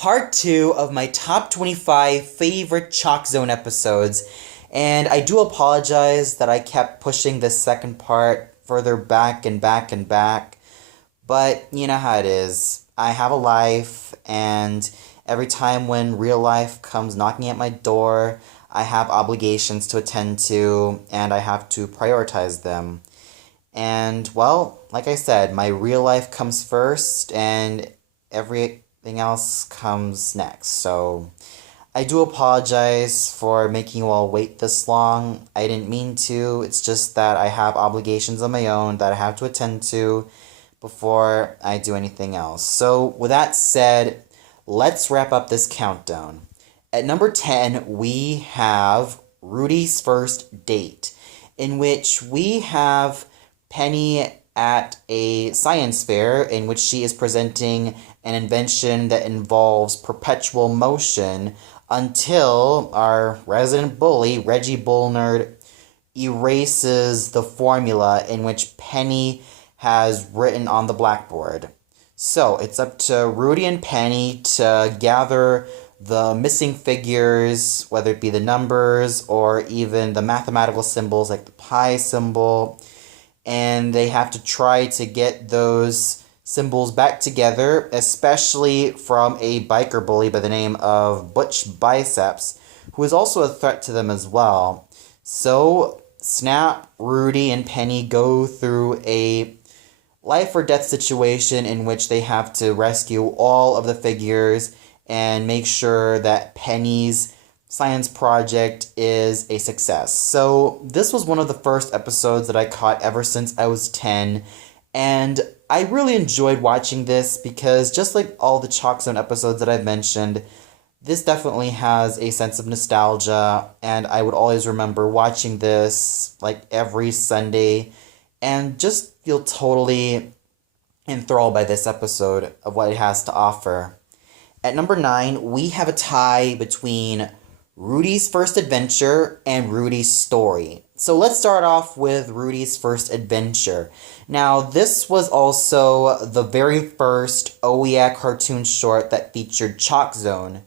part 2 of my top 25 favorite ChalkZone episodes. And I do apologize that I kept pushing this second part further back and back and back. But you know how it is. I have a life, and every time when real life comes knocking at my door, I have obligations to attend to, and I have to prioritize them. And, well, like I said, my real life comes first, and everything else comes next. So, I do apologize for making you all wait this long. I didn't mean to. It's just that I have obligations of my own that I have to attend to before I do anything else. So, with that said, let's wrap up this countdown. At number 10, we have Rudy's First Date, in which we have Penny at a science fair in which she is presenting an invention that involves perpetual motion until our resident bully, Reggie Bullnerd, erases the formula in which Penny has written on the blackboard. So, it's up to Rudy and Penny to gather the missing figures, whether it be the numbers or even the mathematical symbols like the pi symbol, and they have to try to get those symbols back together, especially from a biker bully by the name of Butch Biceps, who is also a threat to them as well. So, Snap, Rudy, and Penny go through a life or death situation in which they have to rescue all of the figures and make sure that Penny's science project is a success. So this was one of the first episodes that I caught ever since I was 10, and I really enjoyed watching this because just like all the ChalkZone episodes that I've mentioned, this definitely has a sense of nostalgia, and I would always remember watching this like every Sunday and just feel totally enthralled by this episode of what it has to offer. At number 9, we have a tie between Rudy's First Adventure and Rudy's Story. So let's start off with Rudy's First Adventure. Now, this was also the very first OEA cartoon short that featured ChalkZone,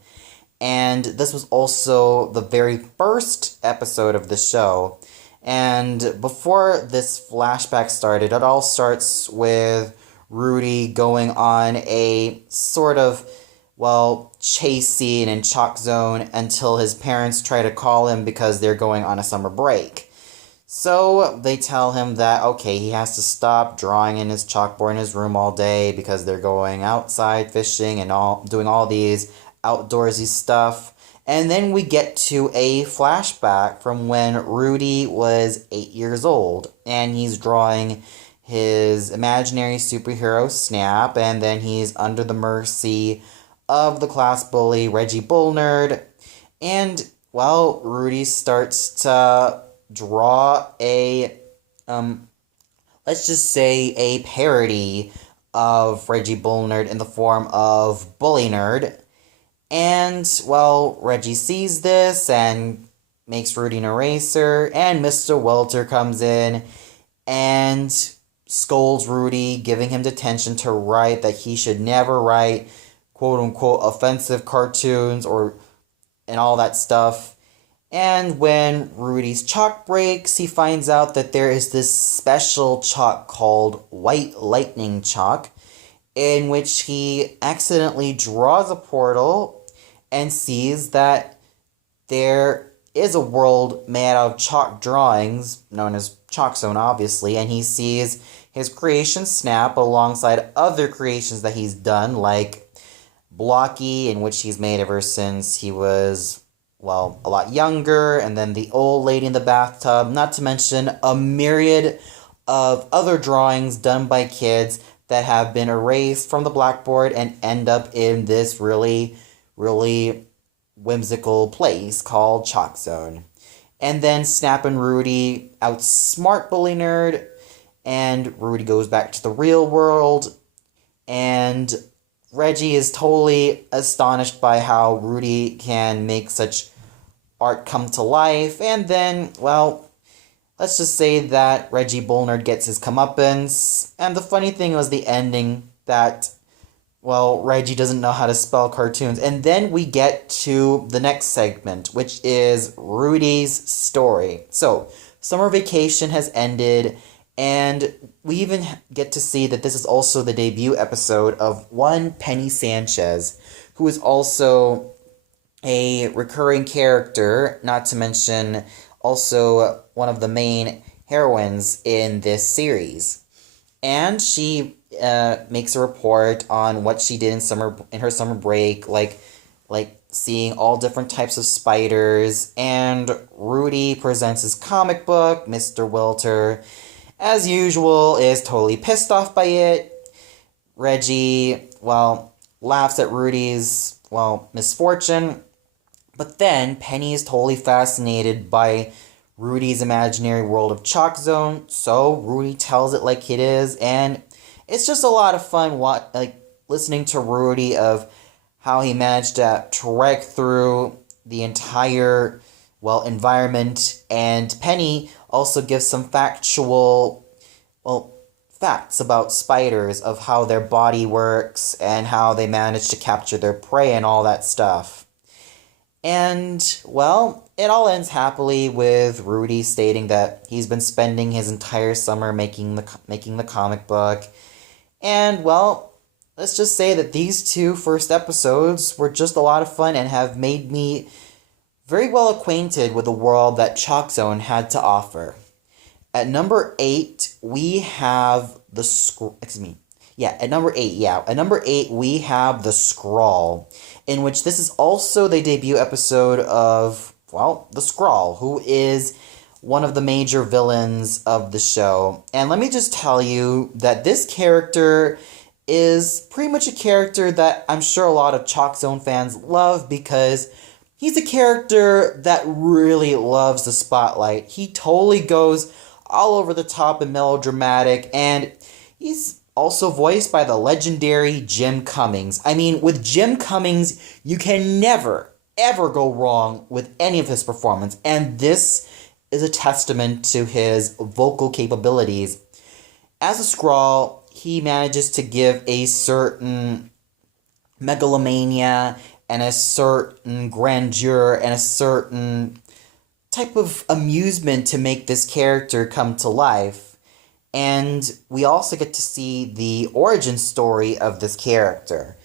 and this was also the very first episode of the show. And before this flashback started, it all starts with Rudy going on a sort of chase scene in ChalkZone until his parents try to call him because they're going on a summer break. So they tell him that, okay, he has to stop drawing in his chalkboard in his room all day because they're going outside fishing and doing all these outdoorsy stuff. And then we get to a flashback from when Rudy was 8 years old, and he's drawing his imaginary superhero Snap, and then he's under the mercy of the class bully Reggie Bullnerd, and, Rudy starts to draw a, let's just say a parody of Reggie Bullnerd in the form of Bully Nerd, and, Reggie sees this and makes Rudy an eraser, and Mr. Welter comes in and scolds Rudy, giving him detention to write that he should never write quote-unquote offensive cartoons and all that stuff. And when Rudy's chalk breaks, he finds out that there is this special chalk called White Lightning Chalk, in which he accidentally draws a portal and sees that there is a world made out of chalk drawings, known as ChalkZone, obviously, and he sees his creation Snap alongside other creations that he's done, like Blocky, in which he's made ever since he was, a lot younger, and then the old lady in the bathtub, not to mention a myriad of other drawings done by kids that have been erased from the blackboard and end up in this really, really whimsical place called ChalkZone. And then Snap and Rudy outsmart Bully Nerd, and Rudy goes back to the real world, and Reggie is totally astonished by how Rudy can make such art come to life, and then, let's just say that Reggie Bullnerd gets his comeuppance, and the funny thing was the ending that Reggie doesn't know how to spell cartoons. And then we get to the next segment, which is Rudy's story. So, summer vacation has ended, and we even get to see that this is also the debut episode of one Penny Sanchez, who is also a recurring character, not to mention also one of the main heroines in this series. And she makes a report on what she did in her summer break, like seeing all different types of spiders. And Rudy presents his comic book. Mr. Welter, as usual, is totally pissed off by it. Reggie, laughs at Rudy's misfortune. But then Penny is totally fascinated by Rudy's imaginary world of ChalkZone, so Rudy tells it like it is, and it's just a lot of fun listening to Rudy of how he managed to trek through the entire environment, and Penny also gives some facts about spiders, of how their body works and how they manage to capture their prey and all that stuff. And, it all ends happily with Rudy stating that he's been spending his entire summer making the comic book. And, let's just say that these two first episodes were just a lot of fun and have made me very well acquainted with the world that ChalkZone had to offer. At number 8, we have the At number 8, we have the Skrawl, in which this is also the debut episode of, the Skrawl, who is one of the major villains of the show. And let me just tell you that this character is pretty much a character that I'm sure a lot of ChalkZone fans love, because he's a character that really loves the spotlight. He totally goes all over the top and melodramatic, and he's also voiced by the legendary Jim Cummings. I mean, with Jim Cummings, you can never, ever go wrong with any of his performance, and this is a testament to his vocal capabilities. As a Skrawl, he manages to give a certain megalomania and a certain grandeur and a certain type of amusement to make this character come to life. And we also get to see the origin story of this character.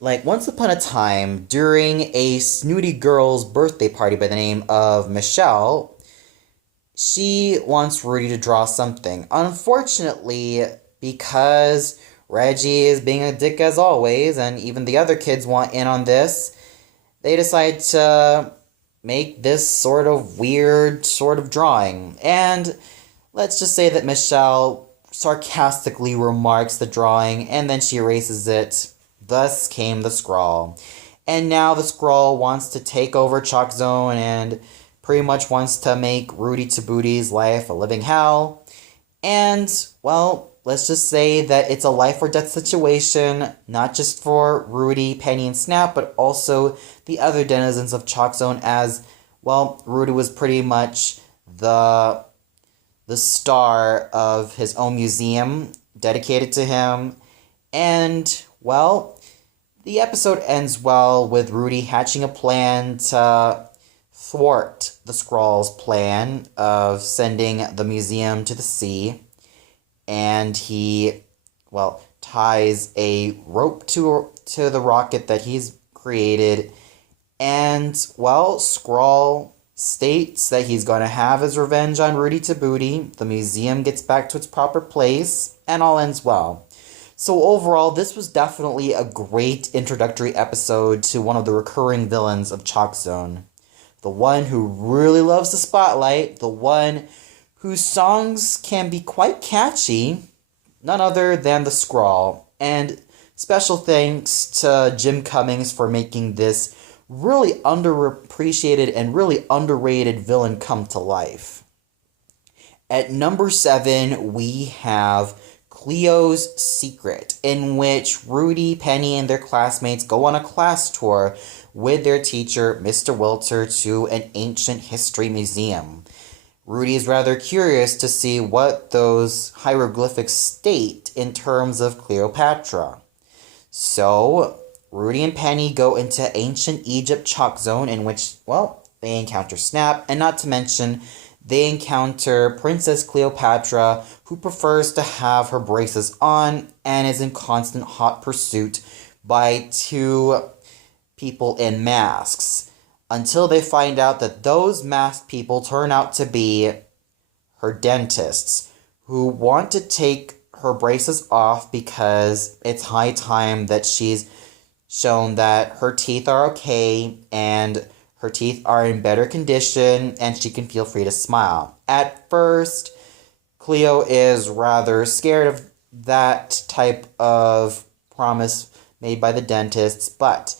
Once upon a time, during a snooty girl's birthday party by the name of Michelle, she wants Rudy to draw something. Unfortunately, because Reggie is being a dick as always, and even the other kids want in on this, they decide to make this sort of weird sort of drawing. And let's just say that Michelle sarcastically remarks the drawing, and then she erases it. Thus came the Skrawl. And now the Skrawl wants to take over ChalkZone and pretty much wants to make Rudy Tabooty's life a living hell. And, let's just say that it's a life or death situation, not just for Rudy, Penny, and Snap, but also the other denizens of ChalkZone, as, Rudy was pretty much the star of his own museum dedicated to him. And, the episode ends well with Rudy hatching a plan to thwart the Skrawl's plan of sending the museum to the sea. And he, ties a rope to the rocket that he's created. And, Skrawl states that he's going to have his revenge on Rudy Tabooty. The museum gets back to its proper place, and all ends well. So overall, this was definitely a great introductory episode to one of the recurring villains of ChalkZone. The one who really loves the spotlight, the one whose songs can be quite catchy, none other than the Skrawl. And special thanks to Jim Cummings for making this really underappreciated and really underrated villain come to life. At number 7, we have Cleo's Secret, in which Rudy, Penny, and their classmates go on a class tour with their teacher, Mr. Welter, to an ancient history museum. Rudy is rather curious to see what those hieroglyphics state in terms of Cleopatra. So, Rudy and Penny go into ancient Egypt ChalkZone, in which, well, they encounter Snap, and not to mention, they encounter Princess Cleopatra, who prefers to have her braces on and is in constant hot pursuit by two people in masks, until they find out that those masked people turn out to be her dentists, who want to take her braces off because it's high time that she's shown that her teeth are okay and her teeth are in better condition and she can feel free to smile. At first, Cleo is rather scared of that type of promise made by the dentists, but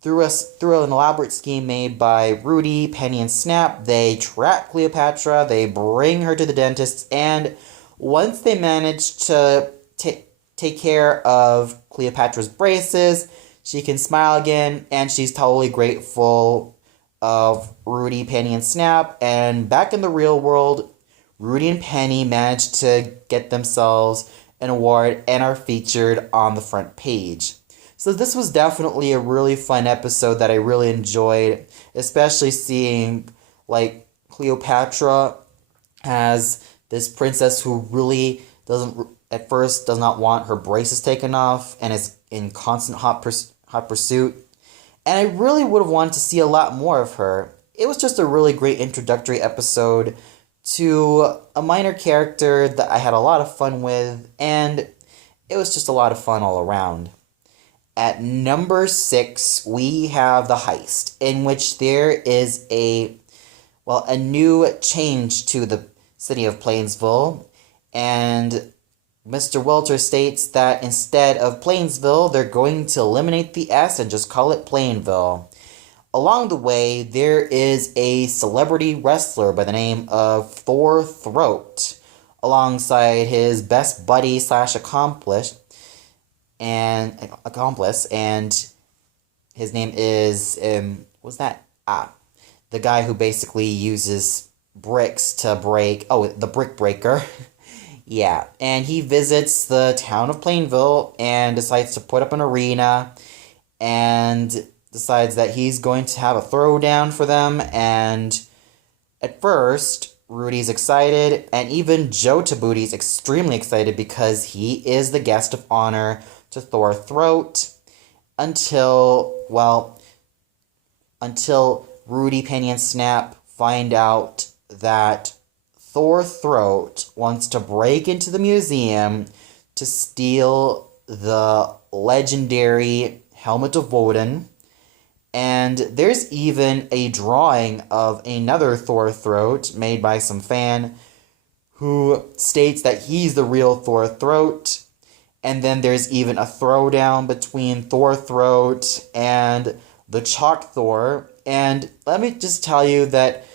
through an elaborate scheme made by Rudy, Penny, and Snap, they trap Cleopatra, they bring her to the dentist, and once they manage to take care of Cleopatra's braces, she can smile again, and she's totally grateful of Rudy, Penny, and Snap. And back in the real world, Rudy and Penny managed to get themselves an award and are featured on the front page. So this was definitely a really fun episode that I really enjoyed, especially seeing, like, Cleopatra as this princess who really at first does not want her braces taken off and is in constant hot pursuit. And I really would have wanted to see a lot more of her. It was just a really great introductory episode to a minor character that I had a lot of fun with, and it was just a lot of fun all around. At number 6, we have the Heist, in which there is a new change to the city of Plainsville, and Mr. Welter states that instead of Plainsville, they're going to eliminate the S and just call it Plainville. Along the way, there is a celebrity wrestler by the name of Thor Throat, alongside his best buddy / accomplice, and his name is the guy who basically uses bricks to break, the Brick Breaker. Yeah, and he visits the town of Plainville and decides to put up an arena and decides that he's going to have a throwdown for them. And at first, Rudy's excited, and even Joe Tabooty's extremely excited because he is the guest of honor to Thor Throat until Rudy, Penny, and Snap find out that Thor Throat wants to break into the museum to steal the legendary Helmet of Woden. And there's even a drawing of another Thor Throat made by some fan who states that he's the real Thor Throat. And then there's even a throwdown between Thor Throat and the Chalk Thor. And let me just tell you that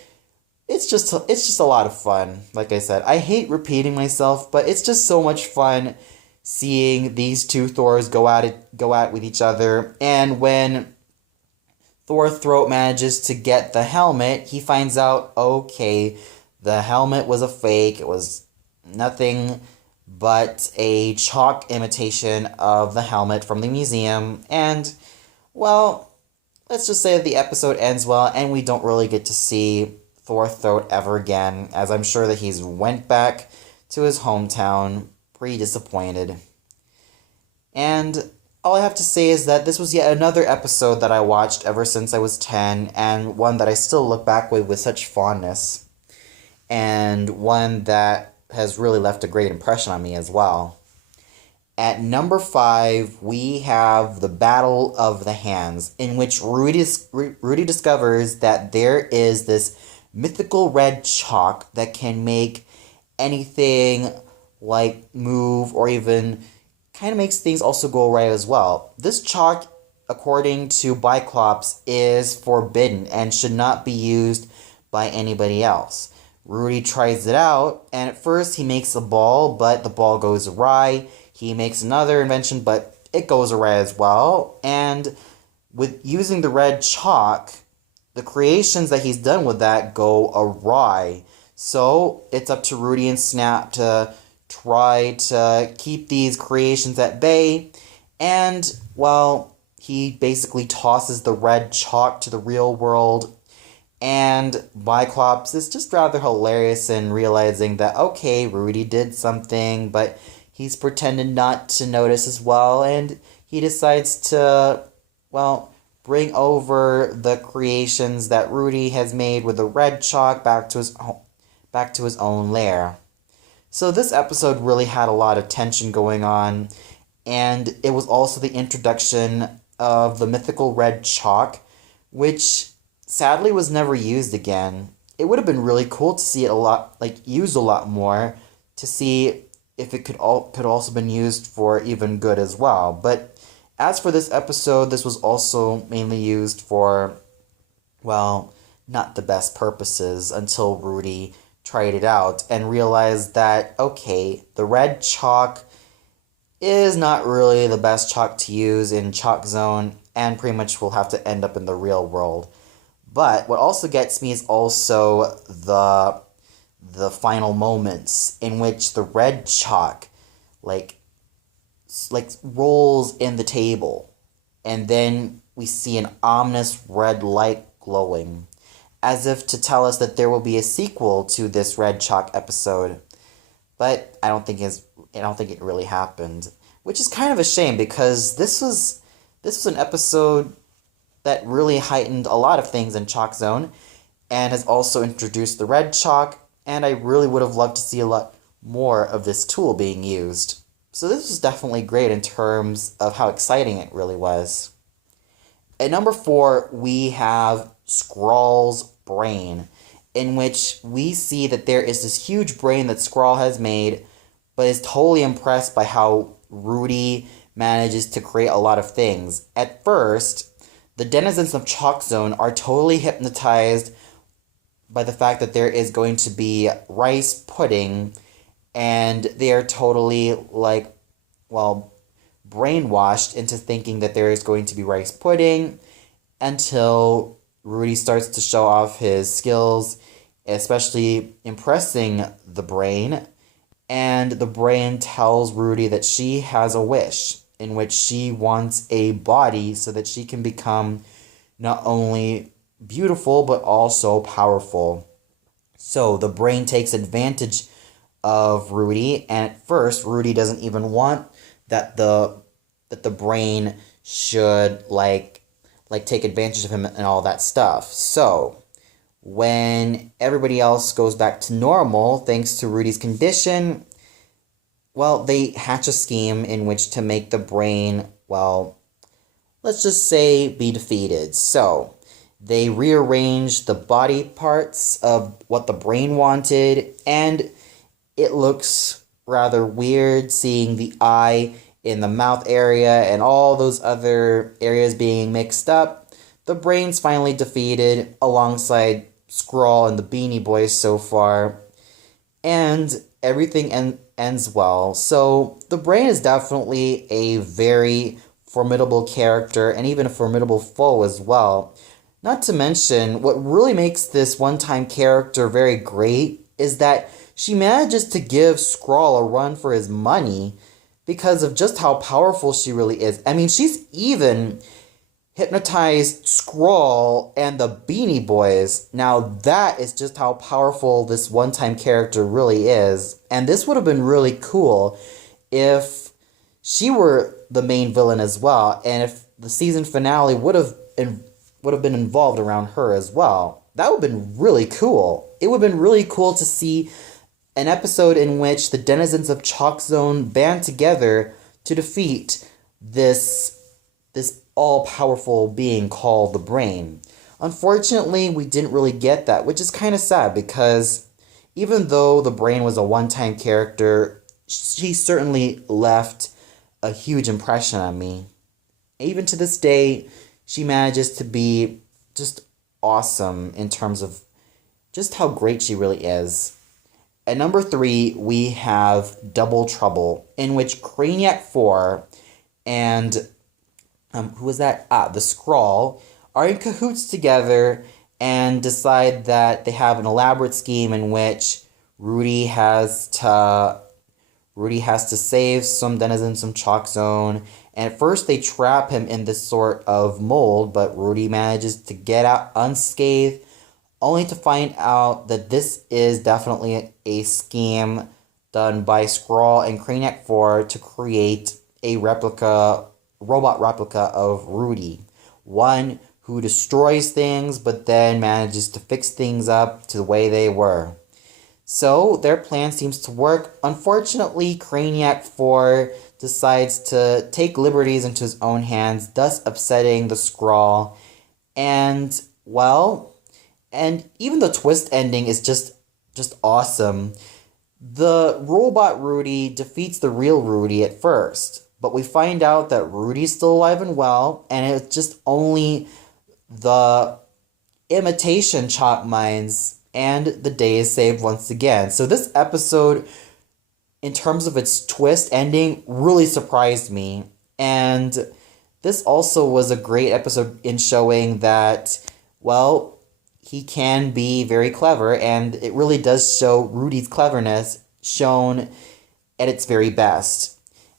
it's just a lot of fun. Like I said, I hate repeating myself, but it's just so much fun seeing these two Thors go at it with each other. And when Thor Throat manages to get the helmet, he finds out, okay, the helmet was a fake. It was nothing but a chalk imitation of the helmet from the museum. And, well, let's just say that the episode ends well, and we don't really get to see Thor Throat ever again, as I'm sure that he's went back to his hometown pretty disappointed. And all I have to say is that this was yet another episode that I watched ever since I was 10, and one that I still look back with such fondness, and one that has really left a great impression on me as well. At number 5, we have the Battle of the Hands, in which Rudy discovers that there is this mythical red chalk that can make anything like move, or even kind of makes things also go right as well. This chalk, according to Biclops, is forbidden and should not be used by anybody else. Rudy tries it out, and at first he makes a ball, but the ball goes awry. He makes another invention, but it goes awry as well. And with using the red chalk, the creations that he's done with that go awry. So it's up to Rudy and Snap to try to keep these creations at bay. And, well, he basically tosses the red chalk to the real world. And Cyclops is just rather hilarious in realizing that, okay, Rudy did something, but he's pretended not to notice as well, and he decides to, well, bring over the creations that Rudy has made with the red chalk back to his own lair. So this episode really had a lot of tension going on, and it was also the introduction of the mythical red chalk, which sadly was never used again. It would have been really cool to see it used a lot more, to see if it could also been used for even good as well. But as for this episode, this was also mainly used for, well, not the best purposes until Rudy tried it out and realized that, okay, the red chalk is not really the best chalk to use in ChalkZone, and pretty much will have to end up in the real world. But what also gets me is also the final moments in which the red chalk like rolls in the table, and then we see an ominous red light glowing, as if to tell us that there will be a sequel to this red chalk episode. But I don't think it really happened, which is kind of a shame, because this was an episode that really heightened a lot of things in ChalkZone, and has also introduced the red chalk, and I really would have loved to see a lot more of this tool being used. So this was definitely great in terms of how exciting it really was. At number 4, we have Skrawl's brain, in which we see that there is this huge brain that Skrawl has made, but is totally impressed by how Rudy manages to create a lot of things. At first, the denizens of ChalkZone are totally hypnotized by the fact that there is going to be rice pudding, and they are totally, brainwashed into thinking that there is going to be rice pudding, until Rudy starts to show off his skills, especially impressing the brain, and the brain tells Rudy that she has a wish, in which she wants a body so that she can become not only beautiful but also powerful. So the brain takes advantage of Rudy, and at first Rudy doesn't even want that the brain should take advantage of him and all that stuff. So when everybody else goes back to normal thanks to Rudy's condition, well, they hatch a scheme in which to make the brain, well, let's just say, be defeated. So they rearrange the body parts of what the brain wanted, and it looks rather weird seeing the eye in the mouth area and all those other areas being mixed up. The brain's finally defeated alongside Skrawl and the Beanie Boys so far, and everything ends well. So the brain is definitely a very formidable character, and even a formidable foe as well. Not to mention, what really makes this one-time character very great is that she manages to give Skrawl a run for his money because of just how powerful she really is. I mean, she's even hypnotized Skrawl and the Beanie Boys. Now that is just how powerful this one-time character really is. And this would have been really cool if she were the main villain as well, and if the season finale would have been involved around her as well. That would have been really cool. It would have been really cool to see an episode in which the denizens of ChalkZone band together to defeat this all-powerful being called the Brain. Unfortunately, we didn't really get that, which is kind of sad, because even though the Brain was a one-time character, she certainly left a huge impression on me. Even to this day, she manages to be just awesome in terms of just how great she really is. At number 3, we have Double Trouble, in which Craniac 4 and who was that? The Skrawl are in cahoots together and decide that they have an elaborate scheme in which Rudy has to save some denizens from ChalkZone, And at first they trap him in this sort of mold, but Rudy manages to get out unscathed, only to find out that this is definitely a scheme done by Skrawl and Craniac 4 to create a robot replica of Rudy. One who destroys things but then manages to fix things up to the way they were. So their plan seems to work. Unfortunately, Craniac 4 decides to take liberties into his own hands, thus upsetting the Skrawl. And, well, and even the twist ending is just awesome. The robot Rudy defeats the real Rudy at first, but we find out that Rudy's still alive and well, and it's just only the imitation Chalk Mines, and the day is saved once again. So this episode, in terms of its twist ending, really surprised me. And this also was a great episode in showing that, well, he can be very clever, and it really does show Rudy's cleverness shown at its very best.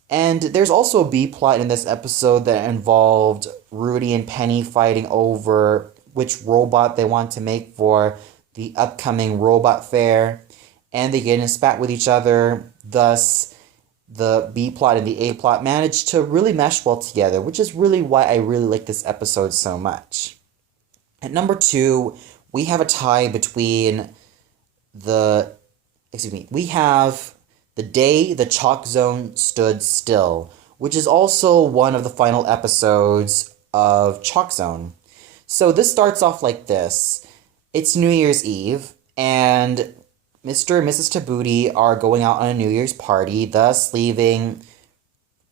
And there's also a B-plot in this episode that involved Rudy and Penny fighting over which robot they want to make for the upcoming robot fair. And they get in a spat with each other. Thus, the B-plot and the A-plot managed to really mesh well together, which is really why I really like this episode so much. At number 2, we have a tie between we have the day the ChalkZone stood still, which is also one of the final episodes of ChalkZone. So this starts off like this. It's New Year's Eve, and Mr. and Mrs. Tabuti are going out on a New Year's party, thus leaving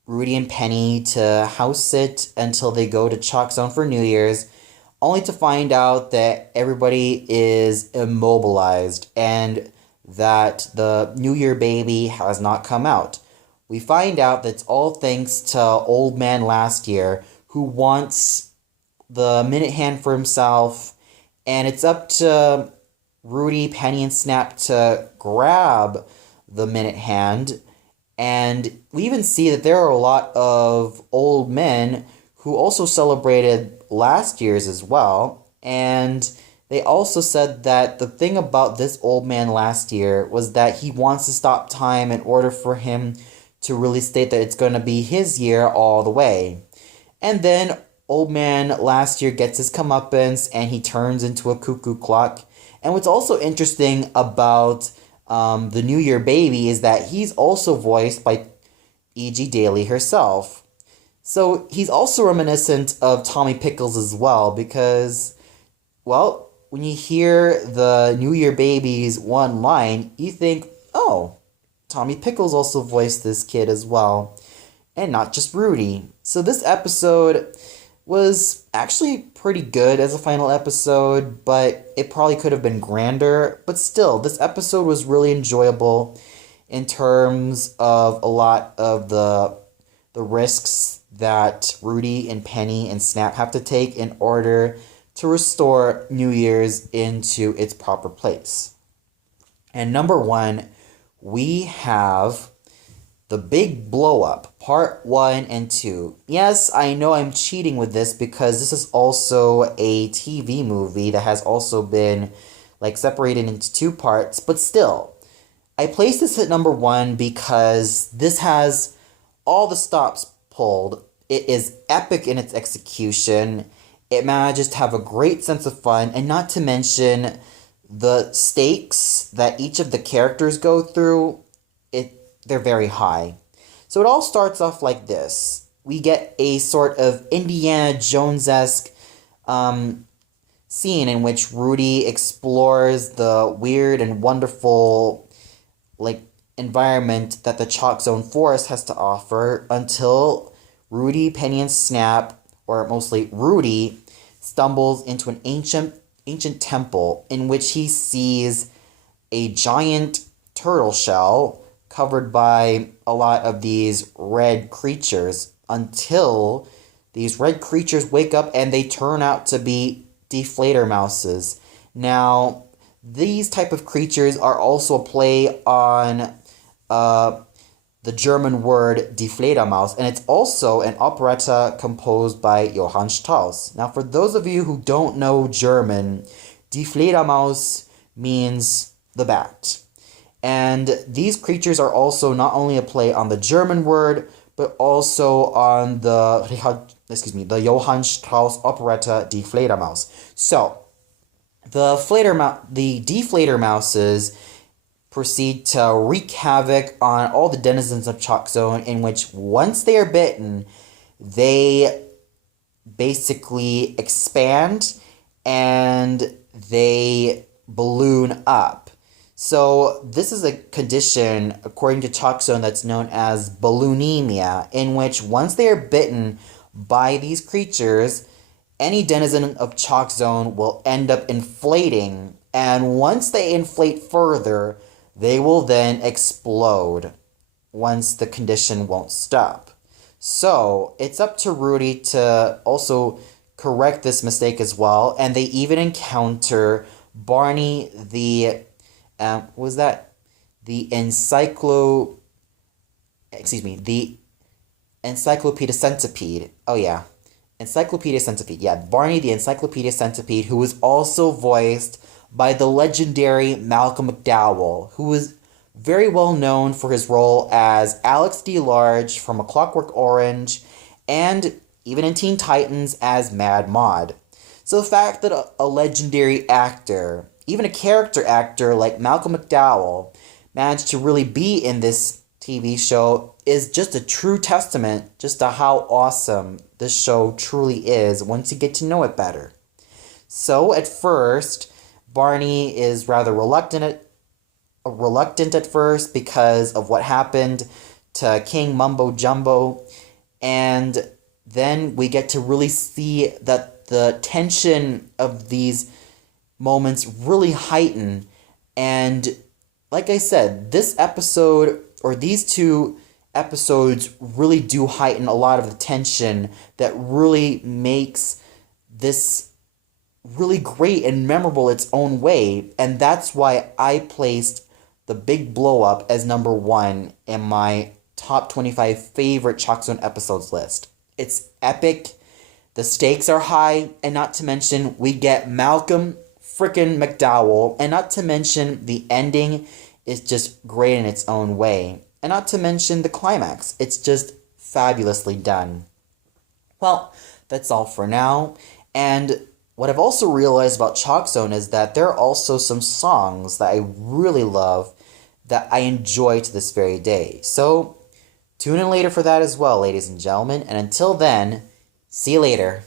Rudy and Penny to house sit until they go to ChalkZone for New Year's, only to find out that everybody is immobilized and that the New Year baby has not come out. We find out that it's all thanks to Old Man Last Year, who wants the Minute Hand for himself, and it's up to Rudy, Penny, and Snap to grab the Minute Hand. And we even see that there are a lot of old men who also celebrated last year's as well. And they also said that the thing about this old man last year was that he wants to stop time in order for him to really state that it's going to be his year all the way. And then old man last year gets his comeuppance and he turns into a cuckoo clock. And what's also interesting about the New Year baby is that he's also voiced by E.G. Daly herself. So he's also reminiscent of Tommy Pickles as well, because, well, when you hear the New Year baby's one line, you think, oh, Tommy Pickles also voiced this kid as well, and not just Rudy. So this episode was actually pretty good as a final episode, but it probably could have been grander. But still, this episode was really enjoyable in terms of a lot of the risks that Rudy and Penny and Snap have to take in order to restore New Year's into its proper place. And number 1, we have The Big Blow Up, Part 1 and 2. Yes, I know I'm cheating with this because this is also a TV movie that has also been separated into 2 parts, but still, I placed this at number 1 because this has all the stops pulled. It is epic in its execution. It manages to have a great sense of fun, and not to mention the stakes that each of the characters go through, they're very high. So it all starts off like this. We get a sort of Indiana Jones-esque scene in which Rudy explores the weird and wonderful environment that the ChalkZone forest has to offer until Rudy, Penny, and Snap, or mostly Rudy, stumbles into an ancient temple in which he sees a giant turtle shell covered by a lot of these red creatures until these red creatures wake up and they turn out to be deflator mouses. Now, these type of creatures are also a play on the German word Die Fledermaus, and it's also an operetta composed by Johann Strauss. Now, for those of you who don't know German, Die Fledermaus means the bat. And these creatures are also not only a play on the German word, but also on the Johann Strauss operetta Die Fledermaus. So, the Die Fledermauses proceed to wreak havoc on all the denizens of ChalkZone, in which once they are bitten, they basically expand and they balloon up. So this is a condition, according to ChalkZone, that's known as balloonemia, in which once they are bitten by these creatures, any denizen of ChalkZone will end up inflating, and once they inflate further, they will then explode once the condition won't stop. So it's up to Rudy to also correct this mistake as well, and they even encounter Barney the the Encyclopedia Centipede. Oh yeah, Encyclopedia Centipede. Yeah, Barney the Encyclopedia Centipede, who was also voiced by the legendary Malcolm McDowell, who was very well known for his role as Alex D. Large from A Clockwork Orange, and even in Teen Titans as Mad Mod. So the fact that a legendary actor, even a character actor like Malcolm McDowell, managed to really be in this TV show is just a true testament just to how awesome this show truly is once you get to know it better. So at first, Barney is rather reluctant at first because of what happened to King Mumbo Jumbo, and then we get to really see that the tension of these moments really heighten, and like I said, this episode, or these two episodes, really do heighten a lot of the tension that really makes this really great and memorable its own way, and that's why I placed The Big Blow Up as number 1 in my top 25 favorite ChalkZone episodes list. It's epic, the stakes are high, and not to mention we get Malcolm frickin' McDowell, and not to mention the ending is just great in its own way, and not to mention the climax. It's just fabulously done. Well, that's all for now, and what I've also realized about ChalkZone is that there are also some songs that I really love that I enjoy to this very day. So, tune in later for that as well, ladies and gentlemen, and until then, see you later.